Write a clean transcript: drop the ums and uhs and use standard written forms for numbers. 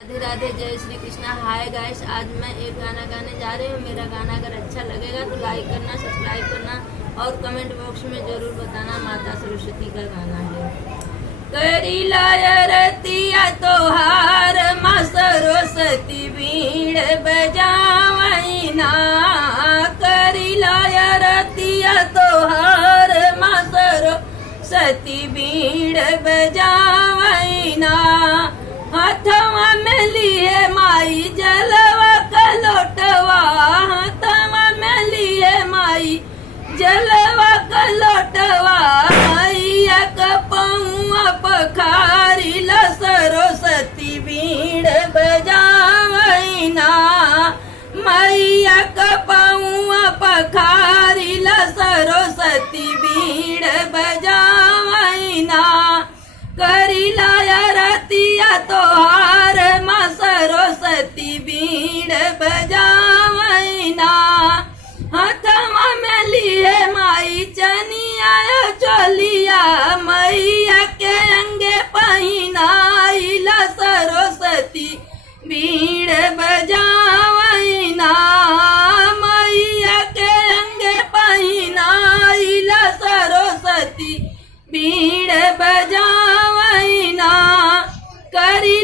राधे राधे, जय Shri Krishna. Hi guys, आज मैं एक गाना गाने जा रही हूँ। मेरा गाना अगर अच्छा लगेगा तो लाइक करना, सब्सक्राइब करना और कमेंट बॉक्स में जरूर बताना माता सरस्वती का गाना है। करी लायरतिया तोहार माँ सरस्वती बीड़ बजावई ना। करी लायरतिया तोहार माँ सरस्वती बीड़ बजावई ना। हाथवा में लिए माई जलवा का लोटवा, हाथवा में लिए माई जलवा का लोटवा। मैया का पौआ पखारी ला सरस्वती बीड़ बजावई ना। मैया का पौआ पखारी ला सरस्वती बीड़ बजावई ना। करी लाया रतिया तोहार माँ सरस्वती बीड़ बजावई ना। हाथवा में लिए माई चनिया चोलिया, मैया के अंगे पहिनाई ला सरस्वती बीड़ बजावई ना। मैया के अंगे पहिनाई ला सरस्वती बीड़ बजावई ना। करी